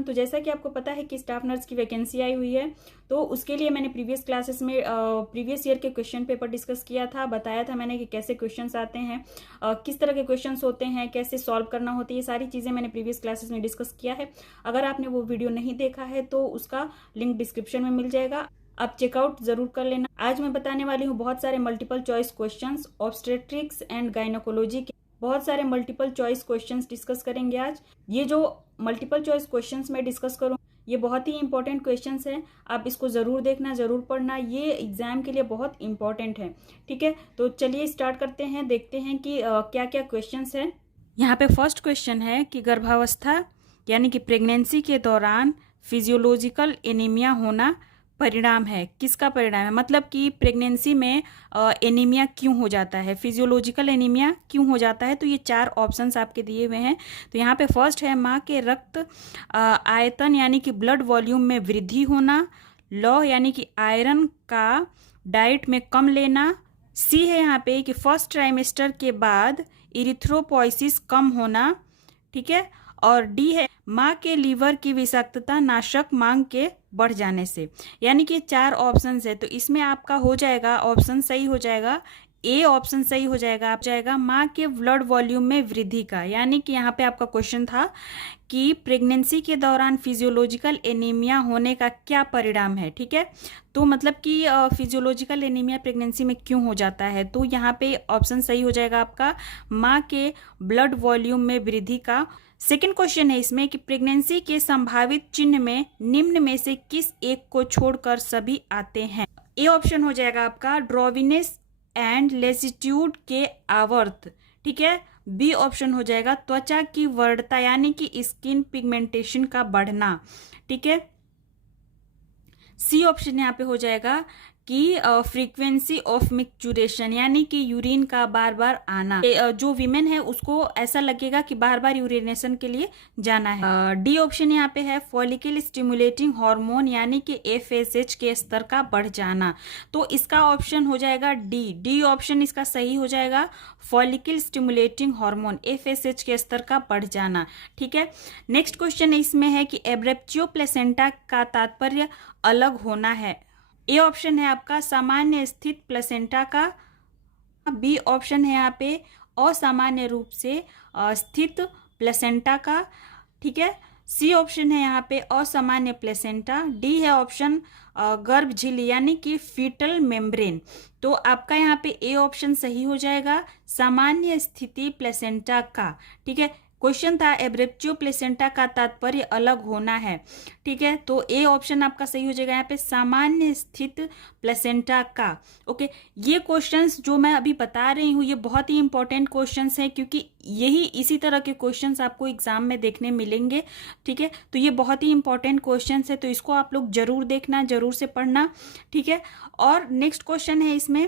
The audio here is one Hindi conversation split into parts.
एवरीवन। तो जैसा कि आपको पता है कि स्टाफ नर्स की वैकेंसी आई हुई है, तो उसके लिए मैंने प्रीवियस क्लासेस में प्रीवियस ईयर के क्वेश्चन पेपर डिस्कस किया था, बताया था मैंने कि कैसे क्वेश्चंस आते हैं, किस तरह के क्वेश्चंस होते हैं, कैसे सॉल्व करना होती है, ये सारी चीज़ें मैंने प्रीवियस क्लासेस में डिस्कस किया है। अगर आपने वो वीडियो नहीं देखा है तो उसका लिंक डिस्क्रिप्शन में मिल जाएगा, आप चेकआउट जरूर कर लेना। आज मैं बताने वाली हूँ बहुत सारे multiple choice questions obstetrics and gynaecology के, बहुत सारे मल्टीपल चॉइस क्वेश्चंस डिस्कस करेंगे आज। ये जो मल्टीपल चॉइस क्वेश्चंस मैं डिस्कस करूँ, ये बहुत ही इंपॉर्टेंट क्वेश्चंस हैं, आप इसको जरूर देखना, जरूर पढ़ना, ये एग्जाम के लिए बहुत इंपॉर्टेंट है। ठीक है, तो चलिए स्टार्ट करते हैं, देखते हैं कि क्या क्या क्वेश्चंस हैं। यहाँ पे फर्स्ट क्वेश्चन है कि गर्भावस्था यानी कि प्रेगनेंसी के दौरान फिजियोलॉजिकल एनीमिया होना परिणाम है, किसका परिणाम है, मतलब कि प्रेगनेंसी में एनीमिया क्यों हो जाता है, फिजियोलॉजिकल एनीमिया क्यों हो जाता है। तो ये 4 ऑप्शंस आपके दिए हुए हैं। तो यहाँ पे फर्स्ट है माँ के रक्त आयतन यानी कि ब्लड वॉल्यूम में वृद्धि होना, लौह यानी कि आयरन का डाइट में कम लेना, सी है यहाँ पे कि फर्स्ट ट्राइमेस्टर के बाद इरिथ्रोपोइसिस कम होना, ठीक है, और डी है माँ के लीवर की विषाक्तता नाशक मांग के बढ़ जाने से। यानी कि 4 ऑप्शन है, तो इसमें आपका हो जाएगा ऑप्शन सही हो जाएगा, ए ऑप्शन सही हो जाएगा। आप जाएगा माँ के ब्लड वॉल्यूम में वृद्धि का, यानी कि यहाँ पे आपका क्वेश्चन था कि प्रेगनेंसी के दौरान फिजियोलॉजिकल एनीमिया होने का क्या परिणाम है। ठीक है, तो मतलब कि फिजियोलॉजिकल एनीमिया प्रेगनेंसी में क्यों हो जाता है, तो यहाँ पे ऑप्शन सही हो जाएगा आपका माँ के ब्लड वॉल्यूम में वृद्धि का। सेकेंड क्वेश्चन है इसमें कि प्रेगनेंसी के संभावित चिन्ह में निम्न में से किस एक को छोड़कर सभी आते हैं। ए ऑप्शन हो जाएगा आपका ड्रॉविनेस एंड लेसिट्यूड के आवर्त, ठीक है। बी ऑप्शन हो जाएगा त्वचा की वर्णता यानी कि स्किन पिगमेंटेशन का बढ़ना, ठीक है। सी ऑप्शन यहाँ पे हो जाएगा कि फ्रीक्वेंसी ऑफ मिक्चुरेशन यानी कि यूरिन का बार बार आना, जो वीमेन है उसको ऐसा लगेगा कि बार बार यूरिनेशन के लिए जाना है। डी ऑप्शन यहाँ पे है फॉलिकल स्टिमुलेटिंग हार्मोन यानी कि FSH के स्तर का बढ़ जाना, तो इसका ऑप्शन हो जाएगा डी ऑप्शन इसका सही हो जाएगा, फॉलिकल स्टिमुलेटिंग हार्मोन FSH के स्तर का बढ़ जाना, ठीक है। नेक्स्ट क्वेश्चन इसमें है कि एब्रेप्टियो प्लेसेंटा का तात्पर्य अलग होना है। ए ऑप्शन है आपका सामान्य स्थित प्लेसेंटा का, बी ऑप्शन है यहाँ पे असामान्य रूप से स्थित प्लेसेंटा का, ठीक है। सी ऑप्शन है यहाँ पे असामान्य प्लेसेंटा, डी है ऑप्शन गर्भ झिल्ली यानी कि फीटल मेम्ब्रेन। तो आपका यहाँ पे ए ऑप्शन सही हो जाएगा, सामान्य स्थिति प्लेसेंटा का, ठीक है। क्वेश्चन था एब्रेप्टियो प्लेसेंटा का तात्पर्य अलग होना है, ठीक है, तो ए ऑप्शन आपका सही हो जाएगा यहाँ पे सामान्य स्थित प्लेसेंटा का। ओके, ये क्वेश्चंस जो मैं अभी बता रही हूँ ये बहुत ही इंपॉर्टेंट क्वेश्चंस हैं, क्योंकि यही इसी तरह के क्वेश्चंस आपको एग्जाम में देखने मिलेंगे, ठीक है। तो ये बहुत ही इंपॉर्टेंट क्वेश्चंस है, तो इसको आप लोग जरूर देखना, जरूर से पढ़ना, ठीक है। और नेक्स्ट क्वेश्चन है इसमें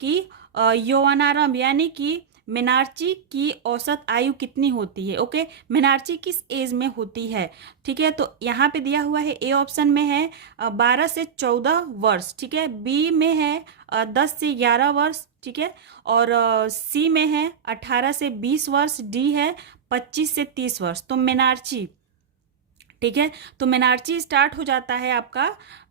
कि यौवनारंभ यानी कि मेनार्ची की औसत आयु कितनी होती है। ओके, मेनार्ची किस एज में होती है, ठीक है। तो यहाँ पे दिया हुआ है ए ऑप्शन में है 12 से 14 वर्ष, ठीक है। बी में है 10 से 11 वर्ष, ठीक है। और सी में है 18 से 20 वर्ष, डी है 25 से 30 वर्ष। तो मेनार्ची, ठीक है, तो मेनार्ची स्टार्ट हो जाता है आपका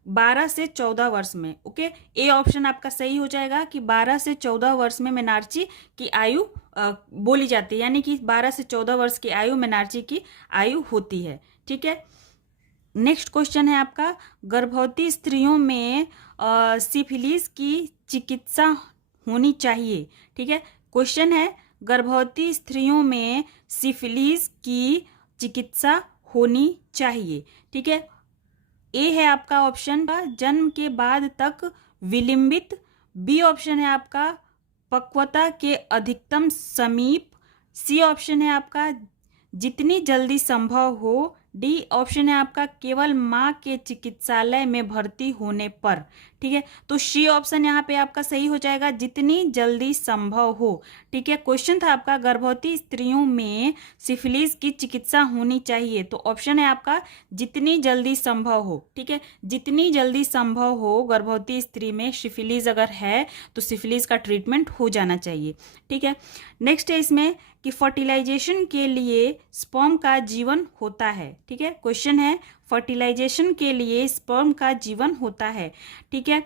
12 से 14 वर्ष में। ओके, ए ऑप्शन आपका सही हो जाएगा कि 12 से 14 वर्ष में मेनार्ची की आयु बोली जाती है, यानी कि 12 से 14 वर्ष की आयु मेनार्ची की आयु होती है, ठीक है। नेक्स्ट क्वेश्चन है आपका गर्भवती स्त्रियों में सिफिलिस की चिकित्सा होनी चाहिए, ठीक है। क्वेश्चन है गर्भवती स्त्रियों में सिफिलिस की चिकित्सा होनी चाहिए, ठीक है। ए है आपका ऑप्शन का जन्म के बाद तक विलंबित, बी ऑप्शन है आपका पक्वता के अधिकतम समीप, सी ऑप्शन है आपका जितनी जल्दी संभव हो, डी ऑप्शन है आपका केवल माँ के चिकित्सालय में भर्ती होने पर, ठीक है, तो सी ऑप्शन यहाँ पे आपका सही हो जाएगा, जितनी जल्दी संभव हो। ठीक है, क्वेश्चन था आपका गर्भवती स्त्रियों में सिफिलिस की चिकित्सा होनी चाहिए, तो ऑप्शन है आपका जितनी जल्दी संभव हो। ठीक है, जितनी जल्दी संभव हो गर्भवती स्त्री में सिफिलिस अगर है तो सिफिलिस का ट्रीटमेंट हो जाना चाहिए। ठीक है, नेक्स्ट है इसमें कि फर्टिलाइजेशन के लिए स्पर्म का जीवन होता है। ठीक है, क्वेश्चन है फर्टिलाइजेशन के लिए स्पर्म का जीवन होता है। ठीक है,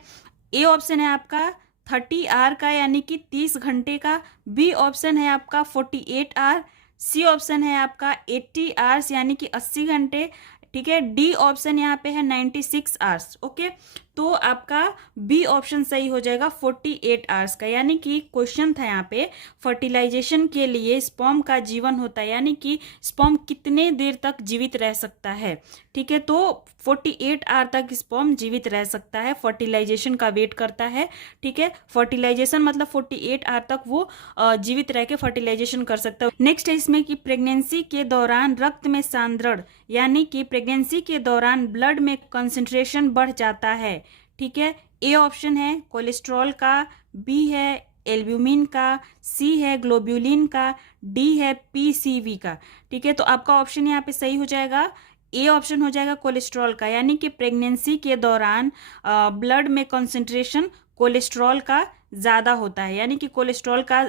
ए ऑप्शन है आपका 30 आवर का यानी कि 30 घंटे का, बी ऑप्शन है आपका 48 आवर, सी ऑप्शन है आपका 80 आवर्स यानी कि 80 घंटे। ठीक है, डी ऑप्शन यहाँ पे है 96 आवर्स। ओके, तो आपका बी ऑप्शन सही हो जाएगा 48 आवर्स का, यानी कि क्वेश्चन था यहाँ पे फर्टिलाइजेशन के लिए स्पर्म का जीवन होता है, यानी कि स्पर्म कितने देर तक जीवित रह सकता है। ठीक है, तो 48 आवर तक स्पर्म जीवित रह सकता है, फर्टिलाइजेशन का वेट करता है। ठीक है, फर्टिलाइजेशन मतलब 48 आवर तक वो जीवित रह के फर्टिलाइजेशन कर सकता है। नेक्स्ट है इसमें कि प्रेगनेंसी के दौरान रक्त में सांद्रण यानी कि प्रेगनेंसी के दौरान ब्लड में कंसंट्रेशन बढ़ जाता है। ठीक है, ए ऑप्शन है कोलेस्ट्रॉल का, बी है एल्ब्यूमिन का, सी है ग्लोब्यूलिन का, डी है पीसीवी का। ठीक है, तो आपका ऑप्शन यहाँ पे सही हो जाएगा, ए ऑप्शन हो जाएगा कोलेस्ट्रॉल का, यानी कि प्रेगनेंसी के दौरान ब्लड में कंसंट्रेशन कोलेस्ट्रॉल का ज़्यादा होता है, यानी कि कोलेस्ट्रॉल का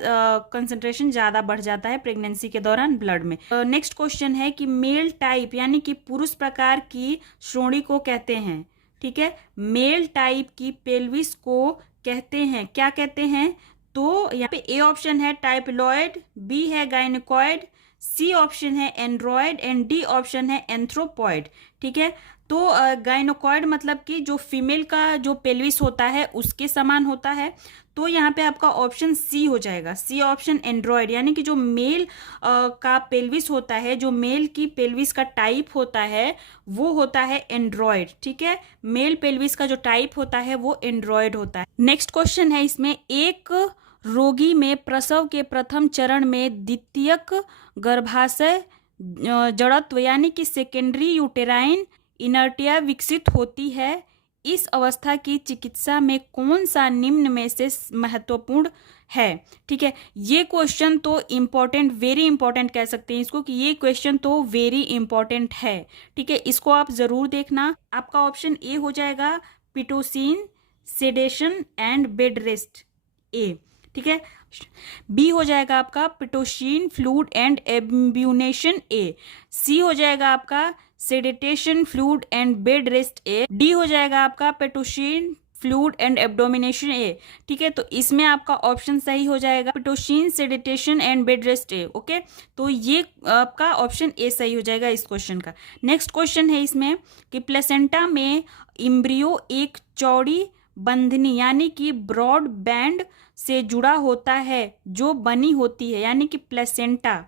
कंसंट्रेशन ज़्यादा बढ़ जाता है प्रेगनेंसी के दौरान ब्लड में। नेक्स्ट क्वेश्चन है कि मेल टाइप यानी कि पुरुष प्रकार की श्रोणि को कहते हैं। ठीक है, मेल टाइप की पेल्विस को कहते हैं, क्या कहते हैं? तो यहाँ पे ए ऑप्शन है टाइपलॉइड, बी है गायनेकॉइड, सी ऑप्शन है एंड्रॉयड एंड डी ऑप्शन है एंथ्रोपॉइड। ठीक है, तो गायनेकॉइड मतलब कि जो फीमेल का जो पेल्विस होता है उसके समान होता है, तो यहाँ पे आपका ऑप्शन सी हो जाएगा, सी ऑप्शन एंड्रॉयड, यानी कि जो मेल का पेल्विस होता है, जो मेल की पेल्विस का टाइप होता है वो होता है एंड्रॉयड। ठीक है, मेल पेल्विस का जो टाइप होता है वो एंड्रॉयड होता है। नेक्स्ट क्वेश्चन है इसमें, एक रोगी में प्रसव के प्रथम चरण में द्वितीयक गर्भाशय जड़त्व यानी कि सेकेंडरी यूटेराइन इनर्टिया विकसित होती है। इस अवस्था की चिकित्सा में कौन सा निम्न में से महत्वपूर्ण है? ठीक है, ये क्वेश्चन तो इम्पोर्टेंट, वेरी इंपॉर्टेंट कह सकते हैं इसको, कि ये क्वेश्चन तो वेरी इंपॉर्टेंट है। ठीक है, इसको आप जरूर देखना। आपका ऑप्शन ए हो जाएगा Pitocin, sedation and bed rest, A. ठीक है, बी हो जाएगा आपका पिटोशिन, फ्लूइड एंड एम्ब्यूनेशन, ए। सी हो जाएगा आपका sedation, fluid and bed rest, A. D हो जाएगा आपका पिटोशिन, फ्लूइड एंड एब्डोमिनेशन, ए। ठीक है, तो इसमें आपका ऑप्शन सही हो जाएगा Pitocin, sedation and bed rest, A. Okay, तो ये आपका ऑप्शन ए सही हो जाएगा इस क्वेश्चन का। नेक्स्ट क्वेश्चन है इसमें कि प्लेसेंटा में इम्ब्रियो एक चौड़ी बंधनी यानी कि ब्रॉड बैंड से जुड़ा होता है जो बनी होती है, यानी कि प्लेसेंटा।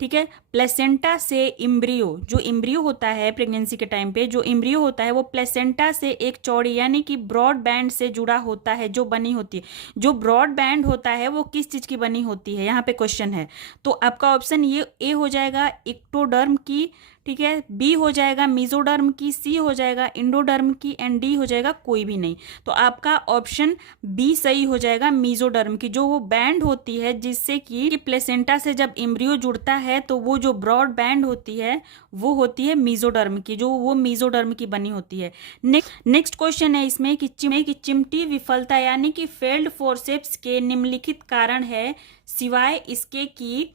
ठीक है, प्लेसेंटा से इम्ब्रियो, जो इम्ब्रियो होता है प्रेगनेंसी के टाइम पे, जो इम्ब्रियो होता है वो प्लेसेंटा से एक चौड़ी यानी कि ब्रॉड बैंड से जुड़ा होता है, जो बनी होती है। जो ब्रॉड बैंड होता है वो किस चीज़ की बनी होती है, यहाँ पे क्वेश्चन है। तो आपका ऑप्शन ये ए हो जाएगा इक्टोडर्म की, ठीक है, बी हो जाएगा मीजोडर्म की, सी हो जाएगा इंडोडर्म की एंड डी हो जाएगा कोई भी नहीं। तो आपका ऑप्शन बी सही हो जाएगा, मीजोडर्म की, जो वो बैंड होती है जिससे कि प्लेसेंटा से जब एम्ब्रियो जुड़ता है तो वो जो ब्रॉड बैंड होती है वो होती है मीजोडर्म की, जो वो मीजोडर्म की बनी होती है। नेक्स्ट क्वेश्चन है इसमें कि चिमटी विफलता यानी कि फेल्ड फोर्सेप्स के निम्नलिखित कारण है सिवाय इसके कि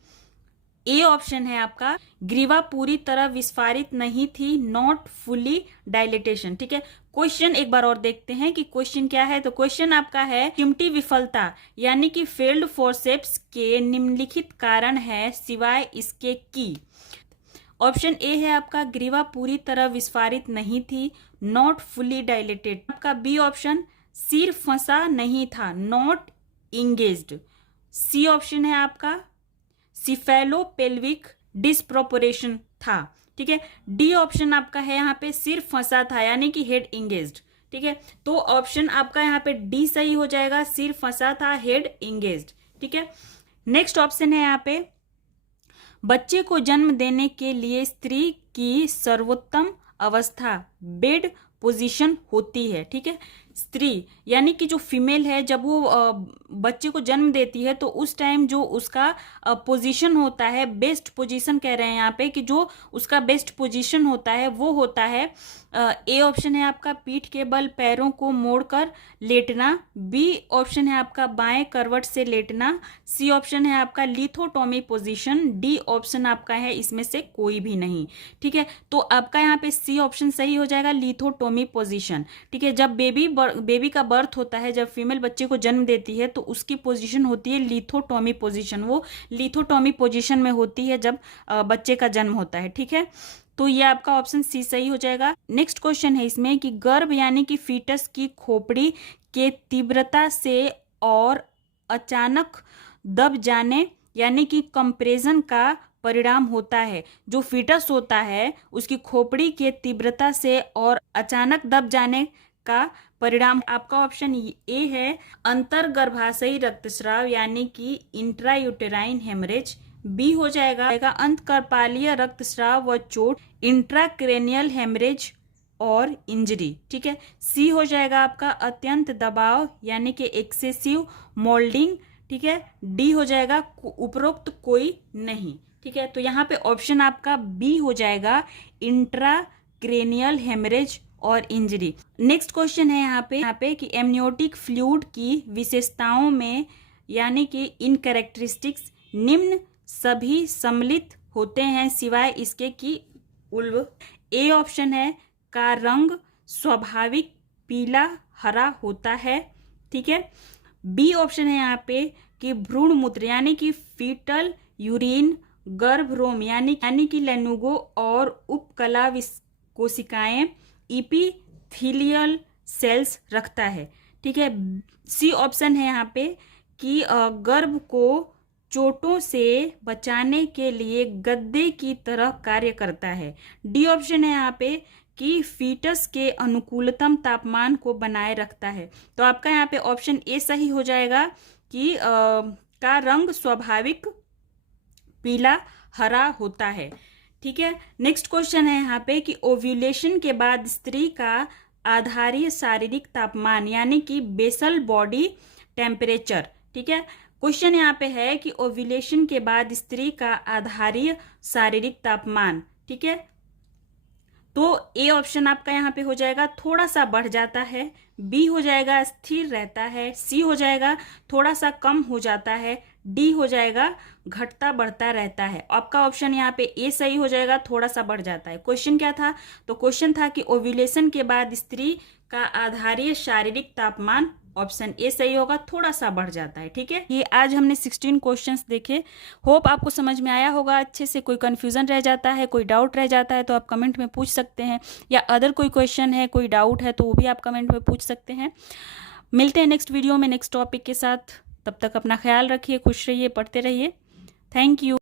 ए ऑप्शन है आपका ग्रीवा पूरी तरह विस्फारित नहीं थी, नॉट फुली डायलेटेशन। ठीक है, क्वेश्चन एक बार और देखते हैं कि क्वेश्चन क्या है। तो क्वेश्चन आपका है चिमटी विफलता यानी कि फेल्ड फोर्सेप्स के निम्नलिखित कारण है सिवाय इसके कि। ऑप्शन ए है आपका ग्रीवा पूरी तरह विस्फारित नहीं थी, नॉट फुली डायलेटेड। आपका बी ऑप्शन सिर फंसा नहीं था, नॉट इंगेज्ड। सी ऑप्शन है आपका सिफेलोपेल्विक डिस्प्रोपोर्शन था। ठीक है, डी ऑप्शन आपका है यहाँ पे सिर फंसा था यानी कि हेड इंगेज्ड। ठीक है, तो ऑप्शन आपका यहाँ पे डी सही हो जाएगा, सिर फंसा था, हेड इंगेज्ड। ठीक है, नेक्स्ट ऑप्शन है यहाँ पे बच्चे को जन्म देने के लिए स्त्री की सर्वोत्तम अवस्था बेड पोजीशन होती है। ठीक है, स्त्री यानी कि जो फीमेल है, जब वो बच्चे को जन्म देती है तो उस टाइम जो उसका पोजीशन होता है, बेस्ट पोजीशन कह रहे हैं यहाँ पे, कि जो उसका बेस्ट पोजीशन होता है वो होता है, ए ऑप्शन है आपका पीठ के बल पैरों को मोड़कर लेटना, बी ऑप्शन है आपका बाएं करवट से लेटना, सी ऑप्शन है आपका लिथोटॉमी पोजीशन, डी ऑप्शन आपका है इसमें से कोई भी नहीं। ठीक है, तो आपका यहाँ पे सी ऑप्शन सही हो जाएगा, लिथोटॉमी पोजीशन। ठीक है, जब बेबी का बर्थ होता है, जब फीमेल बच्चे को जन्म देती है तो उसकी पोजीशन होती है लिथोटॉमी पोजीशन, वो लिथोटॉमी पोजीशन में होती है जब बच्चे का जन्म होता है। ठीक है, तो ये आपका ऑप्शन सी सही हो जाएगा। नेक्स्ट क्वेश्चन है इसमें कि गर्भ यानी कि फीटस की खोपड़ी के तीव्रता से और अचानक दब जाने यानी कि कंप्रेशन का परिणाम होता है। जो फीटस होता है उसकी खोपड़ी के तीव्रता से और अचानक दब जाने का परिणाम, आपका ऑप्शन ए है अंतर्गर्भाशयी रक्तस्राव यानी कि इंट्रायूटेराइन हेमरेज, बी हो जाएगा अंतकर्पालीय रक्तस्राव व चोट, इंट्राक्रेनियल हेमरेज और इंजरी। ठीक है, सी हो जाएगा आपका अत्यंत दबाव यानी कि एक्सेसिव मोल्डिंग। ठीक है, डी हो जाएगा उपरोक्त कोई नहीं। ठीक है, तो यहाँ पे ऑप्शन आपका बी हो जाएगा इंट्राक्रेनियल हेमरेज और इंजरी। नेक्स्ट क्वेश्चन है यहाँ पे कि एमनियोटिक फ्लूइड की विशेषताओं में यानी कि इन कैरेक्टरिस्टिक्स निम्न सभी सम्मिलित होते हैं सिवाय इसके कि उल्व। ए ऑप्शन है का रंग स्वाभाविक पीला हरा होता है। ठीक है, बी ऑप्शन है यहाँ पे कि भ्रूण मूत्र यानी कि फीटल यूरिन गर्भ रोम यानी कि लेनुगो और उपकला कोशिकाएं इपीथीलियल सेल्स रखता है। ठीक है, सी ऑप्शन है यहाँ पे कि गर्भ को चोटों से बचाने के लिए गद्दे की तरह कार्य करता है। डी ऑप्शन है यहाँ पे कि फीटस के अनुकूलतम तापमान को बनाए रखता है। तो आपका यहाँ पे ऑप्शन ए सही हो जाएगा कि का रंग स्वाभाविक पीला हरा होता है। ठीक है, नेक्स्ट क्वेश्चन है यहाँ पे कि ओव्यूलेशन के बाद स्त्री का आधारीय शारीरिक तापमान यानी कि बेसल बॉडी टेम्परेचर। ठीक है, क्वेश्चन यहाँ पे है कि ओव्यूलेशन के बाद स्त्री का आधारीय शारीरिक तापमान। ठीक है, तो ए ऑप्शन आपका यहाँ पे हो जाएगा थोड़ा सा बढ़ जाता है, बी हो जाएगा स्थिर रहता है, सी हो जाएगा थोड़ा सा कम हो जाता है, डी हो जाएगा घटता बढ़ता रहता है। आपका ऑप्शन यहाँ पे ए सही हो जाएगा, थोड़ा सा बढ़ जाता है। क्वेश्चन क्या था? तो क्वेश्चन था कि ओव्यूलेशन के बाद स्त्री का आधारीय शारीरिक तापमान, ऑप्शन ए सही होगा, थोड़ा सा बढ़ जाता है। ठीक है, ये आज हमने 16 क्वेश्चंस देखे। होप आपको समझ में आया होगा अच्छे से। कोई कंफ्यूजन रह जाता है, कोई डाउट रह जाता है तो आप कमेंट में पूछ सकते हैं, या अदर कोई क्वेश्चन है, कोई डाउट है तो वो भी आप कमेंट में पूछ सकते हैं। मिलते हैं नेक्स्ट वीडियो में नेक्स्ट टॉपिक के साथ। तब तक अपना ख्याल रखिए, खुश रहिए, पढ़ते रहिए। Thank you.